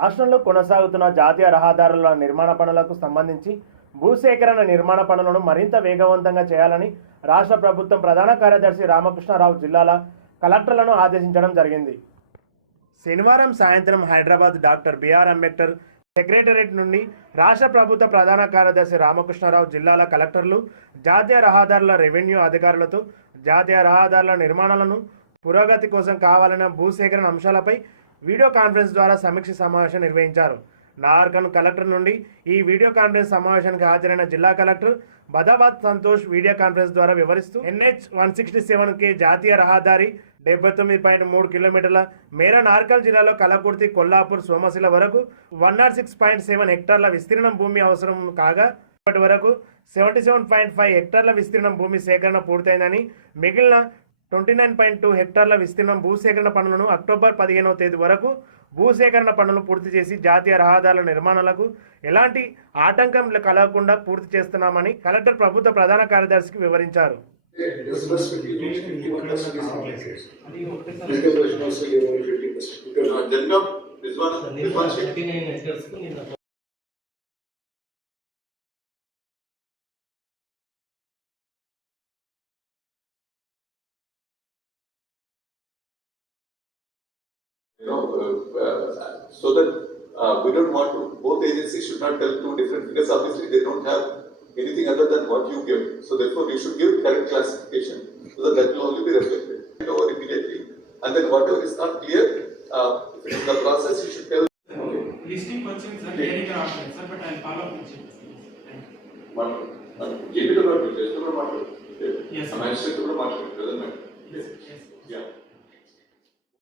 రాష్ట్రంలో కొనసాగుతున్న జాతీయ రహదారుల నిర్మాణ పనులకు సంబంధించి భూసేకరణ నిర్మాణ పనులను మరింత వేగవంతంగా చేయాలని రాష్ట్ర ప్రభుత్వం ప్రధాన కార్యదర్శి రామకృష్ణారావు జిల్లాల కలెక్టర్లను ఆదేశించడం జరిగింది. శనివారం సాయంత్రం Hyderabad doctor BR Ambedkar secretariat నుండి రాష్ట్ర ప్రభుత్వ ప్రధాన కార్యదర్శి రామకృష్ణారావు జిల్లాల కలెక్టర్లు జాతీయ రహదారుల రెవెన్యూ అధికారులతో జాతీయ రహదారుల నిర్మాణాలను పురోగతి కోసం కావాలన్న భూసేకరణ అంశాలపై వీడియో కాన్ఫరెన్స్ ద్వారా సమీక్ష సమావేశం నిర్వహించారు. నార్కన్ కలెక్టర్ నుండి ఈ వీడియో కాన్ఫరెన్స్ సమావేశానికి హాజరైన జిల్లా కలెక్టర్ బదాబాద్ సంతోష్ వీడియో కాన్ఫరెన్స్ ద్వారా వివరిస్తూ NH one sixty seven K జాతీయ రహదారి డెబ్బై తొమ్మిది పాయింట్ మూడు కిలోమీటర్ల మేర నార్కల్ జిల్లాలో కలకుర్తి కొల్లాపూర్ సోమశిల వరకు one nought six point seven హెక్టార్ల విస్తీర్ణం భూమి అవసరం కాగా ఇప్పటి వరకు సెవెంటీ సెవెన్ పాయింట్ ఫైవ్ హెక్టార్ల విస్తీర్ణం భూమి సేకరణ పూర్తయిందని మిగిలిన ట్వంటీ నైన్ పాయింట్ టూ హెక్టార్ల విస్తీర్ణం భూసేకరణ పనులను అక్టోబర్ పదిహేనవ తేదీ వరకు భూసేకరణ పనులు పూర్తి చేసి జాతీయ రహదారుల నిర్మాణాలకు ఎలాంటి ఆటంకం కలగకుండా పూర్తి చేస్తున్నామని కలెక్టర్ ప్రభుత్వ ప్రధాన కార్యదర్శికి వివరించారు. you know, uh, uh, so that uh, we don't want to, both agencies should not tell two different because Obviously, they don't have anything other than what you give. So therefore, you should give correct classification so that that will only be reflected over immediately. And then whatever is not clear, uh, the process, you should tell. Okay. Listing questions and hearing options, sir, but I'll follow up with you. JP to Yes. I'm actually to doesn't matter. Yes. Yeah.